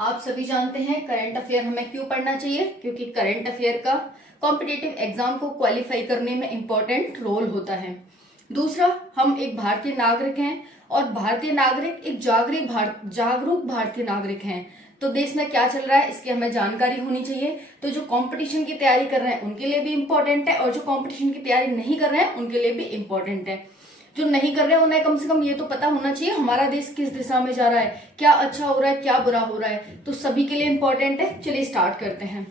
आप सभी जानते हैं करंट अफेयर हमें क्यों पढ़ना चाहिए, क्योंकि करंट अफेयर का कॉम्पिटिटिव एग्जाम को क्वालिफाई करने में इंपॉर्टेंट रोल होता है। दूसरा, हम एक भारतीय नागरिक हैं और भारतीय नागरिक एक जागरूक भारतीय नागरिक हैं। तो देश में क्या चल रहा है इसकी हमें जानकारी होनी चाहिए। तो जो कंपटीशन की तैयारी कर रहे हैं उनके लिए भी इम्पोर्टेंट है और जो कंपटीशन की तैयारी नहीं कर रहे हैं उनके लिए भी इम्पोर्टेंट है। जो नहीं कर रहे हैं उन्हें कम से कम ये तो पता होना चाहिए हमारा देश किस दिशा में जा रहा है, क्या अच्छा हो रहा है, क्या बुरा हो रहा है। तो सभी के लिए इम्पोर्टेंट है। चलिए स्टार्ट करते हैं।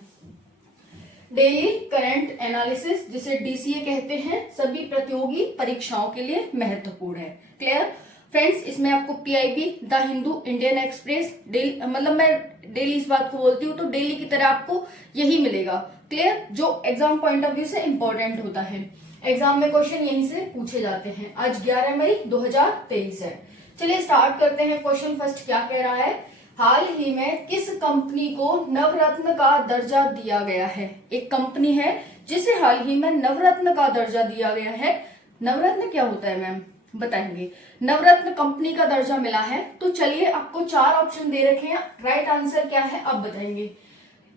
डेली करंट एनालिसिस, जिसे डीसीए कहते हैं, सभी प्रतियोगी परीक्षाओं के लिए महत्वपूर्ण है। क्लियर फ्रेंड्स, इसमें आपको PIB, the Hindu, Indian express, daily, मतलब मैं डेली इस बात को बोलती हूँ तो डेली की तरह आपको यही मिलेगा। क्लियर, जो एग्जाम पॉइंट ऑफ व्यू से इंपॉर्टेंट होता है। एग्जाम में क्वेश्चन यहीं से पूछे जाते हैं। आज 11 मई 2023 है। चलिए स्टार्ट करते हैं। क्वेश्चन फर्स्ट क्या कह रहा है, हाल ही में किस कंपनी को नवरत्न का दर्जा दिया गया है। एक कंपनी है जिसे हाल ही में नवरत्न का दर्जा दिया गया है। नवरत्न क्या होता है मैम, बताएंगे। नवरत्न कंपनी का दर्जा मिला है। तो चलिए, आपको 4 ऑप्शन दे रखे हैं, राइट आंसर क्या है आप बताएंगे।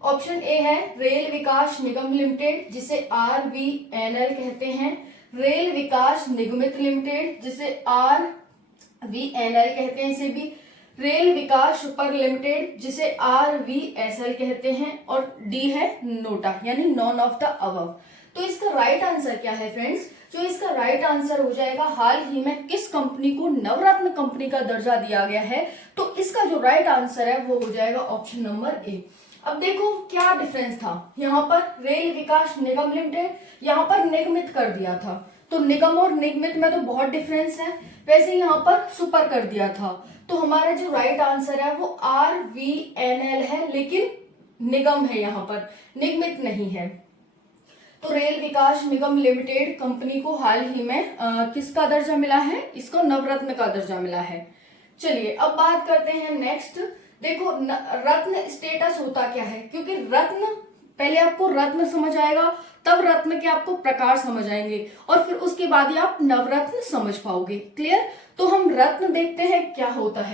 ऑप्शन ए है रेल विकास निगम लिमिटेड, जिसे RVNL कहते हैं। रेल विकास निगमित लिमिटेड, जिसे RVNL कहते हैं इसे भी। रेल विकास सुपर लिमिटेड, जिसे RVSL कहते हैं। और डी है नोटा, यानी नॉन ऑफ द अबव। तो इसका राइट आंसर क्या है फ्रेंड्स, जो इसका राइट आंसर हो जाएगा, हाल ही में किस कंपनी को नवरत्न कंपनी का दर्जा दिया गया है। तो इसका जो राइट आंसर है वो हो जाएगा ऑप्शन नंबर ए। अब देखो क्या डिफरेंस था, यहाँ पर रेल विकास निगम लिमिटेड, यहाँ पर निगमित कर दिया था। तो निगम और निगमित में तो बहुत डिफरेंस है। वैसे यहाँ पर सुपर कर दिया था। तो हमारा जो राइट आंसर है वो RVNL है, लेकिन निगम है, यहाँ पर निगमित नहीं है। तो रेल विकास निगम लिमिटेड कंपनी को हाल ही में किसका दर्जा मिला है, इसको नवरत्न का दर्जा मिला है। चलिए अब बात करते हैं नेक्स्ट। देखो रत्न स्टेटस होता क्या है, क्योंकि रत्न पहले आपको रत्न समझ आएगा, तब रत्न के आपको प्रकार समझ आएंगे और फिर उसके बाद ही आप नवरत्न समझ पाओगे। क्लियर, तो हम रत्न देखते हैं क्या होता है।